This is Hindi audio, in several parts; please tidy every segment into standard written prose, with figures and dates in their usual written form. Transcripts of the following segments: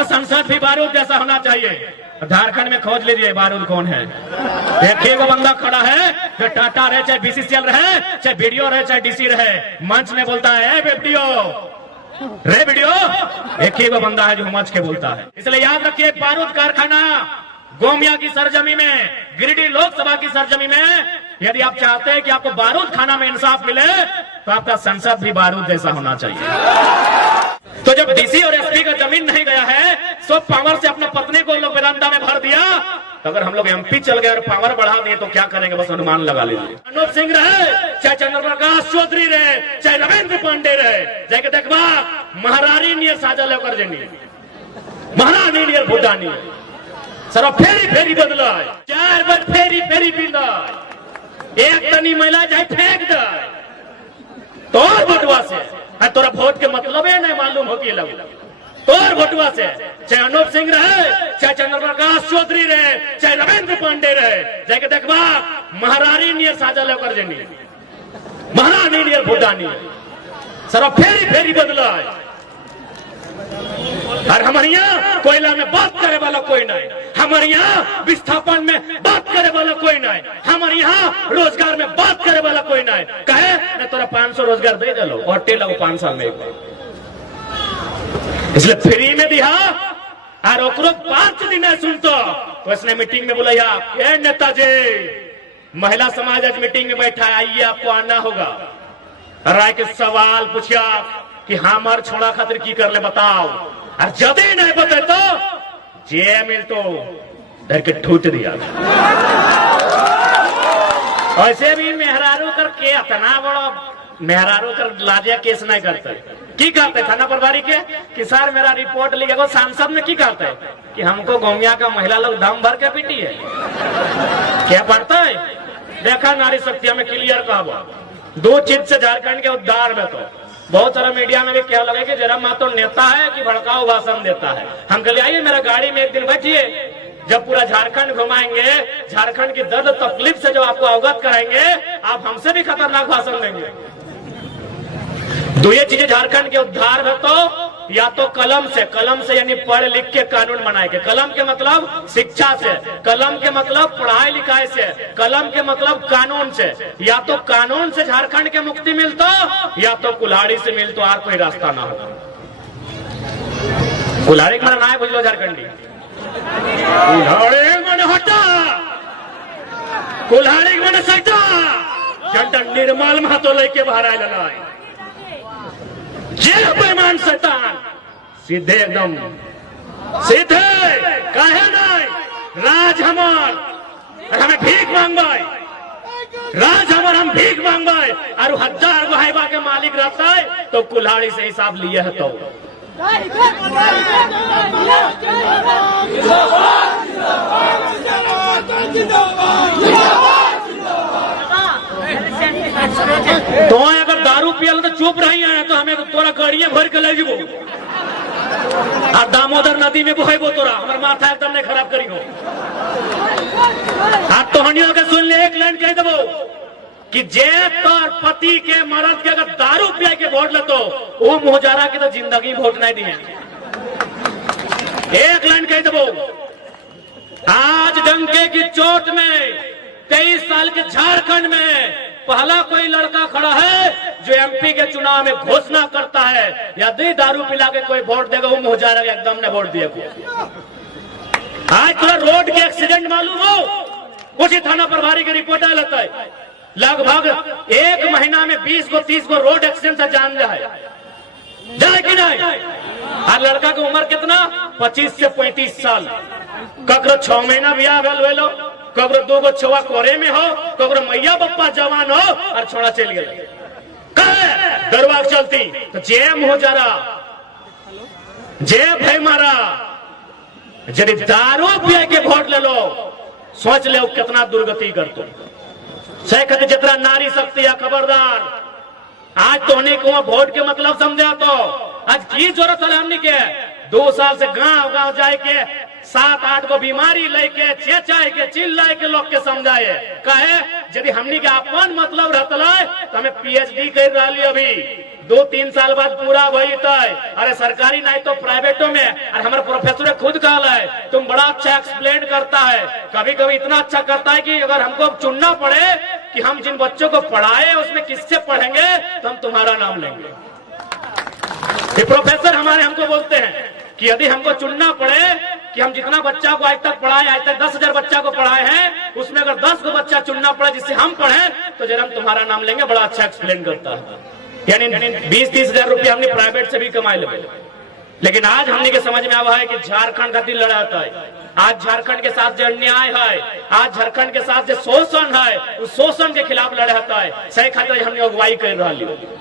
आपका संसद भी बारूद जैसा होना चाहिए। झारखंड में खोज लीजिए बारूद कौन है। एक वो बंदा खड़ा है जो टाटा रहे, चाहे बीसीसीएल रहे, चाहे बीडीओ रहे, चाहे डीसी रहे, मंच में बोलता है वीडियो रे वीडियो। एक ही वो बंदा है जो मंच के बोलता है। इसलिए याद रखिए, बारूद कारखाना गोमिया की सरजमी में, गिरिडीह लोकसभा की सरजमी में, यदि आप चाहते हैं कि आपको बारूद खाना में इंसाफ मिले तो आपका संसद भी बारूद जैसा होना चाहिए। तो जब डीसी और एसपी का जमीन नहीं गया है, सो पावर से अपने पत्नी को लोग वेदांता में भर दिया, तो अगर हम लोग एमपी चल गए और पावर बढ़ा दिए तो क्या करेंगे, बस अनुमान लगा लीजिए। अनूप सिंह रहे, चाहे चंद्रप्रकाश चौधरी रहे, चाहे रविंद्र पांडे रहे, जाके देखबा महारानी नियर साजा लेकर जनी, महारानी नियर भूटानी सर फेरी फेरी बदला, 4 बार फेरी फेरी पींदा, एक तनी महिला जाए फेंक दे तोर भोटवा से, तोरा वोट के मतलब है नहीं मालूम हो कि लग तोर भोटवा से, चाहे अनूप सिंह रहे, चाहे चंद्रप्रकाश चौधरी रहे, चाहे रविंद्र पांडे रहे, जाके देखबा महारानी नियर साजा लेकर जनी, महारानी नियर भूटानी सर फेरी फेरी बदला। और हमारे यहाँ कोयला में बात करे वाला कोई नहीं, हमारे यहाँ विस्थापन में बात करे वाला कोई नहीं, हमारे यहाँ रोजगार में बात करे वाला कोई नहीं। कहे न तोरा 500 रोजगार दे दे लो और टेला 5 साल में एक बार, इसलिए फ्री में दिया और ओकरो 5 दिन सुनतो। तो इसने मीटिंग में बोला यार नेताजी, महिला समाज आज मीटिंग में बैठा है, आइए आपको आना होगा। राय के सवाल पूछिया कि हमार छोड़ा खातिर की कर ले बताओ, और जदे नहीं बते तो जे मिल तो डर के ठूट दिया। ऐसे भी मेहरारू कर के इतना बड़ा मेहरारू कर लाजिया केस नहीं करते, की करते थाना प्रभारी के कि सर मेरा रिपोर्ट लिखेगा, सांसद में की करते कि हमको गोमिया का महिला लोग दम भर के पीटी है, क्या पढ़ता है। देखा नारी शक्ति में क्लियर कहा 2 चीज से झारखंड के उद्धार में, तो बहुत सारा मीडिया में भी क्या लगे कि जरा माँ तो नेता है कि भड़काऊ भाषण देता है। हम कह आइए मेरा गाड़ी में एक दिन बैठिए, जब पूरा झारखंड घुमाएंगे, झारखंड की दर्द तकलीफ से जो आपको अवगत कराएंगे, आप हमसे भी खतरनाक भाषण देंगे। 2 चीजें झारखंड के उद्धार में, तो या तो कलम से यानी पढ़ लिख के कानून बनाएंगे। कलम के मतलब शिक्षा से, कलम के मतलब पढ़ाई लिखाई से, कलम के मतलब कानून से। या तो कानून से झारखंड के मुक्ति मिलतो, या तो कुल्हाड़ी से मिलतो, और कोई रास्ता ना हो। कुल्हाड़ी का ना है बुझ लो झारखंडी, कुल्हाड़ी मन हटा, कुल्हाड़ी मन सटा, जंटर निर्मल महतो लेके बाहर आए लड़ाई जे बेमान शैतान सीधे एकदम सीधे काहे नहीं राज हमार, हमें भीख मांगबाई, राज हमार हम भीख मांगबाई, और 1000 गो हाइबा के मालिक रहता है तो कुल्हाड़ी से हिसाब लिए है। तो तो अगर दारू पियल तो चुप रही है, तो हमें तोरा गाड़िया भर के ले जीबो और दामोदर नदी में बहेबो, तोरा हमार माथा एकदम नहीं खराब करी हो। आप तो हनियों के सुन ले, एक लाइन कह देबो कि जे तोर पति के मर्द के अगर दारू पिया के वोट ले तो वो मोहजारा की तो जिंदगी वोट नहीं दिए। एक लाइन कह देबो, आज डंके की चोट में 23 साल के झारखंड में पहला कोई लड़का खड़ा है जो एमपी के चुनाव में घोषणा करता है यदि दारू पिला के कोई वोट देगा वो मोहजारा एकदम ने वोट दिया। आज थोड़ा रोड के एक्सीडेंट मालूम हो, उसी थाना प्रभारी की रिपोर्ट आ लेता है, लगभग 1 महीना में 20 को 30 को रोड एक्सीडेंट से जान जाए कि नहीं। हर लड़का की उम्र कितना 25 से 35 साल, ककरो 6 महीना ब्याह भेल, ककरो 2 गो छुआ कोरे में हो, ककरो मैया बप्पा जवान हो और छोड़ा चल गए दरवाज चलती तो जेम हो जा रहा, जे भाई मारा। यदि दारू पिए के वोट ले लो, सोच ले कितना दुर्गति कर तो से कहते जितना नारी शक्ति है खबरदार। आज तो को वोट के मतलब समझा, तो आज की जरूरत है हमने के 2 साल से गांव गांव जाए के 7-8 को बीमारी लेके चेचाए के चिल्लाए के लोग के समझाए। कहे यदि हमनी के अपन मतलब रहता तो हमें पीएचडी कर रही, अभी 2-3 साल बाद पूरा भई। अरे सरकारी नहीं तो प्राइवेटों में, और हमारे प्रोफेसर काल है, तुम बड़ा अच्छा एक्सप्लेन करता है, कभी कभी इतना अच्छा करता है कि अगर हमको चुनना पड़े कि हम जिन बच्चों को पढ़ाए उसमें किससे पढ़ेंगे तो हम तुम्हारा नाम लेंगे। ये प्रोफेसर हमारे हमको बोलते हैं कि यदि हमको चुनना पड़े कि हम जितना बच्चा को आज तक पढ़ाए, आज तक 10,000 बच्चा को पढ़ाए हैं, उसमें अगर 10 को बच्चा चुनना पड़े जिससे हम पढ़े तो जरा हम तुम्हारा नाम लेंगे, बड़ा अच्छा एक्सप्लेन करता है। यानी 20-30 हजार रुपया हमने प्राइवेट से भी कमाए ले। लेकिन आज हमने के समझ में आवा है कि झारखंड खातिर लड़ाता है, आज झारखंड के साथ जो अन्याय है, आज झारखंड के साथ जो शोषण है, उस शोषण के खिलाफ लड़ाता है। सही खातिर हमने अगुवाई कर रहा है।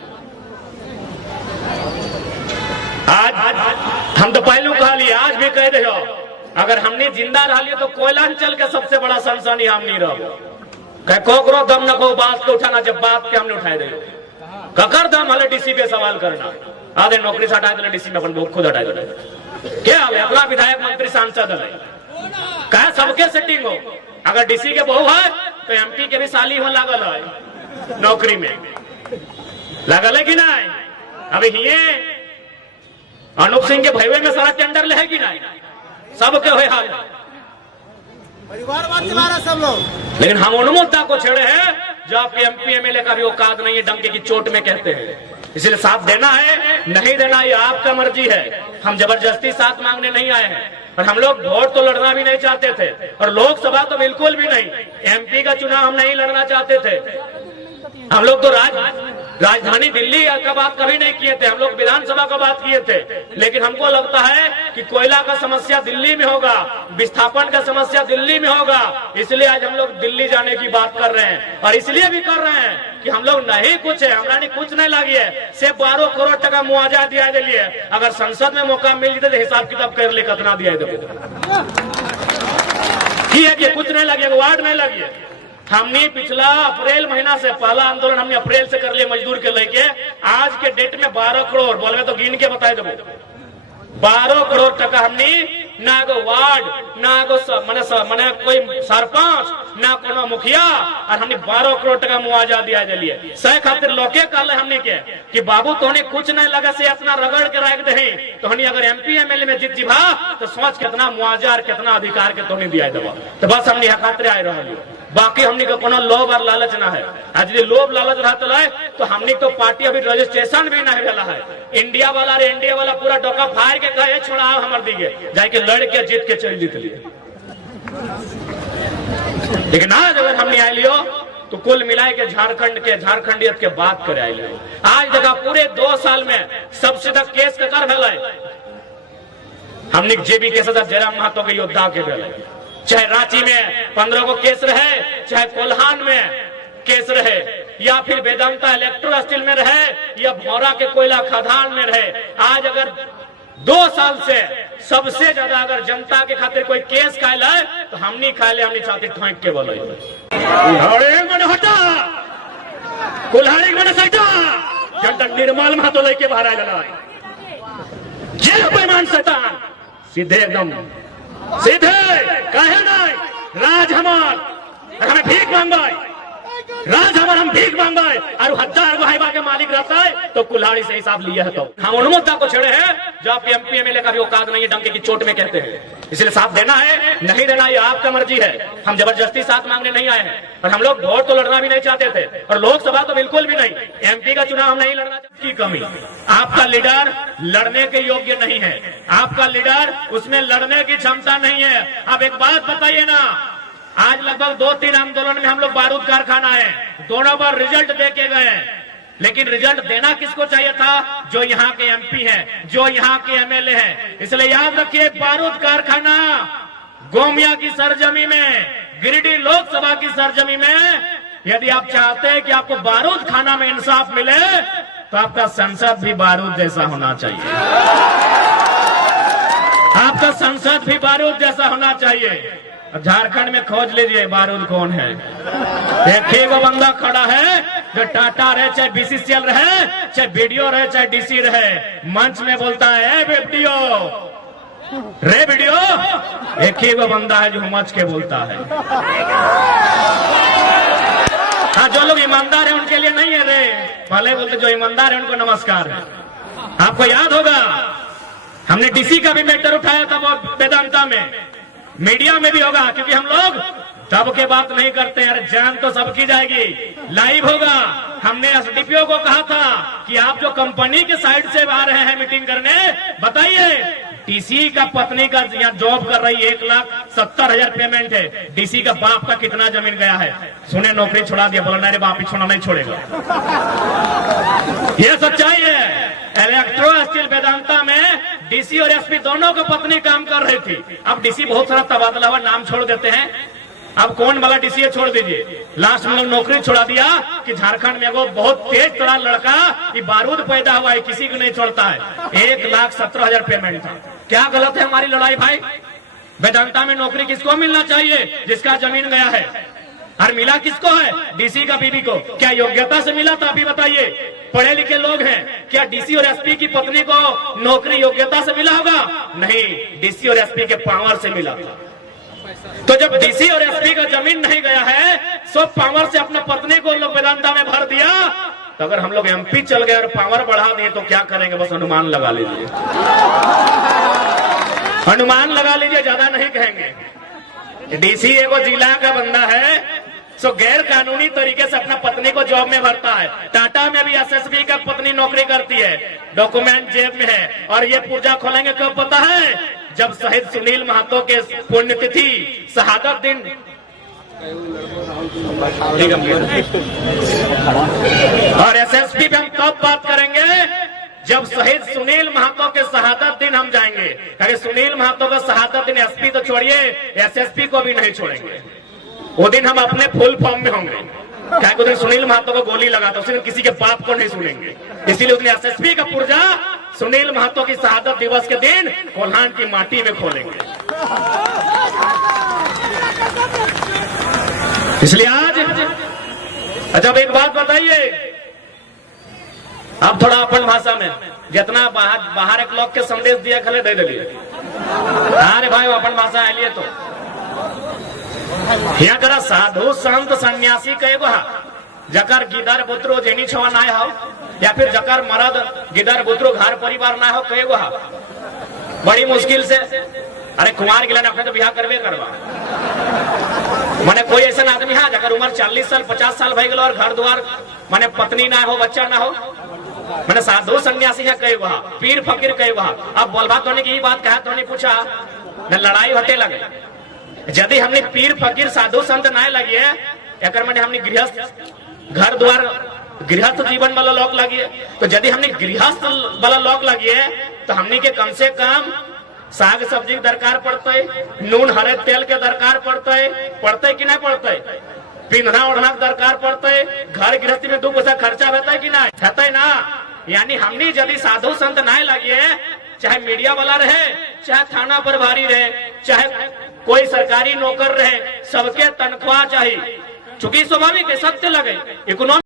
आज हम तो पहलू कहा लिए, आज भी कह रहे हो, अगर हमने जिंदा रह लियो तो कोयलांचल के सबसे बड़ा सनसनी हम नहीं रहो। कोकरो दम न को बात को उठाना, जब बात के हमने उठाए दे ककर दम हले डीसी पे सवाल करना, आधे नौकरी से हटा दे डीसी में अपन खुद हटा दे। क्या हाल है अपना विधायक मंत्री सांसद है, कहा सबके सेटिंग हो। अगर डीसी के बहू है तो एमपी के भी साली हो लागल है, नौकरी में लागल है कि नहीं। अभी ये अनूप सिंह के भैवे में सारा टेंडर ले है कि नहीं, सबके हुए हाल परिवारवाद चला रहे सब लोग। लेकिन हम उन मुद्दा को छेड़े हैं जो आपके एमपी एमएलए का भी औकात नहीं है, डंके की चोट में कहते हैं। इसलिए साथ देना है नहीं देना ये आपका मर्जी है। हम जबरदस्ती साथ मांगने नहीं आए हैं, और हम लोग वोट तो लड़ना भी नहीं चाहते थे, और लोकसभा तो बिल्कुल भी नहीं। एमपी का चुनाव हम नहीं लड़ना चाहते थे। हम लोग तो राजधानी दिल्ली का बात कभी नहीं किए थे, हम लोग विधानसभा का बात किए थे। लेकिन हमको लगता है कि कोयला का समस्या दिल्ली में होगा, विस्थापन का समस्या दिल्ली में होगा, इसलिए आज हम लोग दिल्ली जाने की बात कर रहे हैं। और इसलिए भी कर रहे हैं कि हम लोग नहीं कुछ है, हमारा नहीं कुछ नहीं लगी है, सिर्फ 12 करोड़ टका मुआवजा दिया दिए। अगर संसद में मौका मिल जाते तो हिसाब किताब कर ले कितना दिया कि कुछ नहीं लगे, वार्ड नहीं लगी। हमने पिछला अप्रैल महीना से पहला आंदोलन हमने अप्रैल से कर लिया मजदूर के लेके, आज के डेट में 12 करोड़ बोले तो गिन के बताए देबो, 12 करोड़ टका हमने ना को वार्ड ना को मने कोई सरपंच ना कोनो मुखिया, और हमने 12 करोड़ टका मुआवजा दिया दिलिए। सही खातिर लोके कहले हमने के कि बाबू तोहने कुछ नहीं लगा से इतना रगड़ के रख दे, तो हमने अगर एमपी एमएलए में जीत जीभा तो सोच कितना मुआवजा और कितना अधिकार के तोहने दिया देबो। तो बस हमने खातिर आए रहलियो, बाकी हमने को कोनो लोभ और लालच ना है। आज यदि लोभ लालच रहता है तो हमने तो पार्टी अभी रजिस्ट्रेशन भी नहीं भेला है। इंडिया वाला रे इंडिया वाला पूरा डोका फाड़ के कहे छोड़ा हमर दिगे जाके लड़ के जीत के चल जीत लिए। लेकिन आज अगर हमने आए लियो तो कुल मिलाए के झारखंडियत के बात करे आए लियो। आज देखा पूरे 2 साल में सबसे तक केस ककर भेल, हमने जेबी के सदस्य जयराम महतो के योद्धा के भेल, चाहे रांची में 15 को केस रहे, चाहे कोल्हान में केस रहे, या फिर वेदांता इलेक्ट्रो स्टील में रहे, या भौरा के कोयला खदान में रहे। आज अगर 2 साल से सबसे ज्यादा अगर जनता के खातिर कोई केस खाए है तो हमनी खाए, हमनी चाहते ठोंक के बोले हटा कुल्हाड़ी मन सटा जनता निर्मल महतो लेके बाहर आए जेल बेईमान शैतान सीधे एकदम सीधे कहे नहीं राज हमार हमें भीख मांगवाई, राज हमार हम भीख मांगवाए और 1000 गो के मालिक रहता है तो कुल्हाड़ी से हिसाब लिया है। तो हम उन मुद्दा को छेड़े हैं जो आपके एमपी एमएलए का भी औकात नहीं है, डंके की चोट में कहते हैं। इसलिए साथ देना है नहीं देना ये आपका मर्जी है। हम जबरदस्ती साथ मांगने नहीं आए हैं, और हम लोग वोट तो लड़ना भी नहीं चाहते थे, और लोकसभा तो बिल्कुल भी नहीं। एमपी का चुनाव हम नहीं लड़ना चाहते। की कमी, आपका लीडर लड़ने के योग्य नहीं है, आपका लीडर उसमें लड़ने की क्षमता नहीं है। अब एक बात बताइए ना, आज लगभग 2-3 आंदोलन में हम लोग बारूद कारखाना है, दोनों बार रिजल्ट दे के गए, लेकिन रिजल्ट देना किसको चाहिए था? जो यहाँ के एमपी हैं, जो यहाँ के एमएलए हैं। इसलिए याद रखिए, बारूद कारखाना गोमिया की सरजमी में, गिरिडीह लोकसभा की सरजमी में, यदि आप चाहते हैं कि आपको बारूद खाना में इंसाफ मिले तो आपका संसद भी बारूद जैसा होना चाहिए, आपका संसद भी बारूद जैसा होना चाहिए। झारखंड में खोज लीजिए बारूद कौन है। एक वो बंदा खड़ा है जो टाटा रहे, चाहे बीसीसीएल रहे, चाहे बीडीओ रहे, चाहे डीसी रहे, मंच में बोलता है वीडियो रे वीडियो। एक ही वो बंदा है जो मंच के बोलता है। हाँ, जो लोग ईमानदार है उनके लिए नहीं है रे, पहले बोलते जो ईमानदार है उनको नमस्कार है। आपको याद होगा हमने डीसी का भी मैटर उठाया था वो वेदांता में, मीडिया में भी होगा, क्योंकि हम लोग तब के बात नहीं करते हैं। अरे जान तो सबकी जाएगी, लाइव होगा। हमने एसडीपीओ को कहा था कि आप जो कंपनी के साइड से आ रहे हैं मीटिंग करने, बताइए डीसी का पत्नी का यहाँ जॉब कर रही 1,70,000 पेमेंट है, डीसी का बाप का कितना जमीन गया है? सुने नौकरी छोड़ा दिया, बोला नहीं रे बाप ही छोड़ा नहीं छोड़ेगा। यह सच्चाई है। इलेक्ट्रो स्टील वेदांता में डीसी और एसपी दोनों की पत्नी काम कर रही थी। अब डीसी बहुत सारा तबादला हुआ, नाम छोड़ देते हैं। अब कौन वाला डीसी है छोड़ दीजिए। लास्ट में लोग नौकरी छोड़ा दिया कि झारखंड में वो बहुत तेज तड़ा लड़का ये बारूद पैदा हुआ है, किसी को नहीं छोड़ता है। 1,70,000 पेमेंट था। क्या गलत है हमारी लड़ाई भाई? वेदांता में नौकरी किसको मिलना चाहिए? जिसका जमीन गया है। और मिला किसको है? डीसी का बीबी को। क्या योग्यता से मिला था? अभी बताइए। पढ़े लिखे लोग हैं, क्या डीसी और एसपी की पत्नी को नौकरी योग्यता से मिला होगा? नहीं, डीसी और एसपी के पावर से मिला। तो जब डीसी और एसपी का जमीन नहीं गया है, सब पावर से अपना पत्नी को लोग वेदांता में भर दिया। तो अगर हम लोग एमपी चल गए और पावर बढ़ा दिए तो क्या करेंगे? बस अनुमान लगा लीजिए, अनुमान लगा लीजिए, ज्यादा नहीं कहेंगे। डीसी एगो जिला का बंदा है, सो गैर कानूनी तरीके से अपना पत्नी को जॉब में भरता है। टाटा में भी एसएसबी का पत्नी नौकरी करती है, डॉक्यूमेंट जेब में है। और ये पुर्जा खोलेंगे कब पता है? जब शहीद सुनील महतो के पुण्यतिथि शहादत दिन, और एसएसपी पे हम तब बात करेंगे जब शहीद सुनील महतो के शहादत दिन हम जाएंगे। अरे सुनील महतो का शहादत दिन एसपी तो छोड़िए, एसएसपी को भी नहीं छोड़ेंगे। वो दिन हम अपने फुल फॉर्म में होंगे। क्या उस दिन सुनील महतो को गोली लगा था, उस दिन किसी के बाप को नहीं सुनेंगे। इसीलिए उसने एसएसपी का पुर्जा सुनील महतो की शहादत दिवस के दिन कोल्हान की माटी में खोलेंगे। इसलिए आज अच्छा एक बात बताइए, आप थोड़ा अपन भाषा में जितना बाहर एक लोग के संदेश दिया खले दे दिलिए। अरे भाई अपन भाषा है लिए तो यहाँ करा साधु संत सन्यासी कहेगो हा, जकर गिदर बुतरो जेनी छवा ना हो, या फिर जकर मरद गिदर बुतरो घर परिवार ना हो कहेगो हा। बड़ी मुश्किल से अरे कुमार गिला ने तो बिहार करवे करवा। माने कोई ऐसा आदमी है जकर उम्र 40 साल 50 साल भई गलो और घर द्वार माने पत्नी ना हो, बच्चा ना हो, मैंने साधु सन्यासी है कहेगो हा, पीर फकीर कहेगो हा। अब बोलबा तो की बात कहा तो पूछा न लड़ाई हटे लगे। यदि हमने पीर फकीर साधु संत ना लगिए, एक मैंने हमने गृहस्थ घर द्वार गृहस्थ जीवन वाला लोग लगिए, तो यदि हमने गृहस्थ वाला लोग लगिए तो हमने के कम से कम साग सब्जी के दरकार पड़ते, नून हरे तेल के दरकार पड़ते कि नहीं पड़ते, पिंधना ओढ़ना के दरकार पड़ते, घर गृहस्थी में 2 पैसा खर्चा रहता है कि नहीं रहता ना। यानी हमने यदि साधु संत ना लगिए, चाहे मीडिया वाला रहे, चाहे थाना प्रभारी रहे, चाहे कोई सरकारी नौकर रहे, सबके तनख्वाह चाहिए। चूंकि स्वाभाविक है, सत्य लगे इकोनॉमी